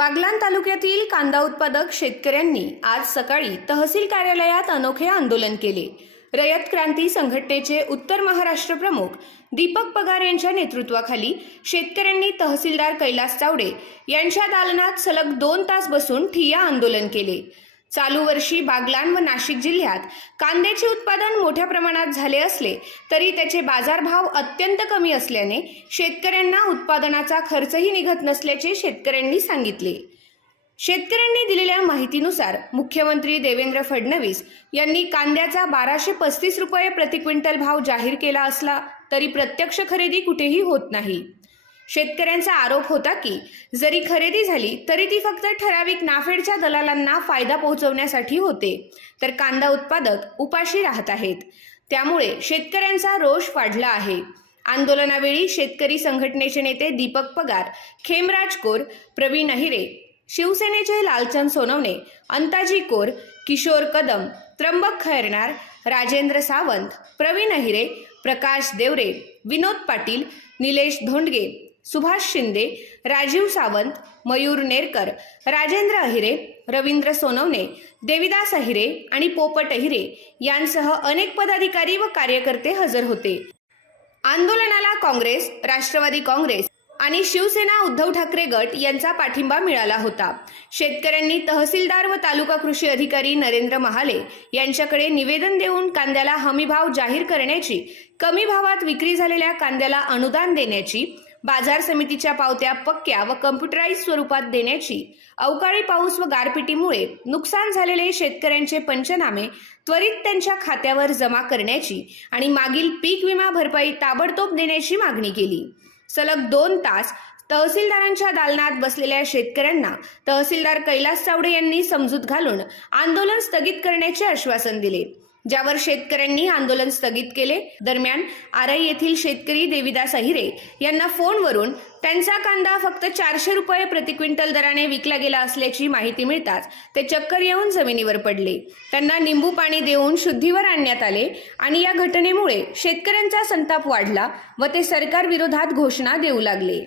बागलाण तालुक्यातील कांदा उत्पादक शेतकऱ्यांनी आज सकाळी तहसील कार्यालयात अनोखे आंदोलन केले। रयत क्रांती संघटनेचे उत्तर महाराष्ट्र प्रमुख दीपक पगार यांच्या नेतृत्वाखाली शेतकऱ्यांनी तहसीलदार कैलास चावडे यांच्या दालनात सलग 2 तास बसून ठिय्या आंदोलन केले। चालू वर्षी बागलाण व नाशिक जिल्ह्यात कांद्याचे उत्पादन मोठ्या प्रमाणात झाले असले तरी त्याचे बाजारभाव अत्यंत कमी असल्याने शेतकऱ्यांना उत्पादनाचा खर्चही निघत नसल्याचे शेतकऱ्यांनी सांगितले। शेतकऱ्यांनी दिलेल्या माहितीनुसार मुख्यमंत्री देवेंद्र फडणवीस यांनी कांद्याचा 1235 रुपये प्रति क्विंटल भाव जाहीर केला असला तरी प्रत्यक्ष खरेदी कुठेही होत नाही। शेतकऱ्यांचा आरोप होता की जरी खरेदी झाली तरी ती फक्त ठराविक नाफेडच्या दलालांना फायदा पोहोचवण्यासाठी होते, तर कांदा उत्पादक उपाशी राहत आहेत। त्यामुळे शेतकऱ्यांचा रोष वाढला आहे। आंदोलनावेळी शेतकरी संघटनेचे नेते दीपक पगार, खेमराज कोर, प्रवीण अहिरे, शिवसेनेचे लालचंद सोनवणे, अंताजी कोर, किशोर कदम, त्र्यंबक खैरनार, राजेंद्र सावंत, प्रवीण अहिरे, प्रकाश देवरे, विनोद पाटील, निलेश धोंडगे, सुभाष शिंदे, राजीव सावंत, मयूर नेरकर, राजेंद्र अहिरे, रवींद्र सोनवणे, देविदास अहिरे आणि पोपट अहिरे यांसह अनेक पदाधिकारी व कार्यकर्ते हजर होते। आंदोलनाला काँग्रेस, राष्ट्रवादी काँग्रेस आणि शिवसेना उद्धव ठाकरे गट यांचा पाठिंबा मिळाला होता। शेतकऱ्यांनी तहसीलदार व तालुका कृषी अधिकारी नरेंद्र महाले यांच्याकडे निवेदन देऊन कांद्याला हमीभाव जाहीर करण्याची, कमी भावात विक्री झालेल्या कांद्याला अनुदान देण्याची, बाजार समितीच्या पावत्या पक्क्या व कम्प्युटराइज स्वरूपात देण्याची, अवकाळी पाऊस व गारपिटीमुळे नुकसान झालेले शेतकऱ्यांचे पंचनामे त्वरित त्यांच्या खात्यावर जमा करण्याची आणि मागील पीक विमा भरपाई ताबडतोब देण्याची मागणी केली। सलग 2 तास तहसीलदारांच्या दालनात बसलेल्या शेतकऱ्यांना तहसीलदार कैलास चावडे यांनी समजूत घालून आंदोलन स्थगित करण्याचे आश्वासन दिले, ज्यावर शेतकऱ्यांनी आंदोलन स्थगित केले। दरम्यान आरई येथील शेतकरी देविदास अहिरे यांना फोनवरून त्यांचा कांदा फक्त 400 रुपये प्रति क्विंटल दराने विकला गेला असल्याची माहिती मिळताच ते चक्कर येऊन जमिनीवर पडले। त्यांना निंबू पाणी देऊन शुद्धीवर आणण्यात आले आणि या घटनेमुळे शेतकऱ्यांचा संताप वाढला व ते सरकार विरोधात घोषणा देऊ लागले।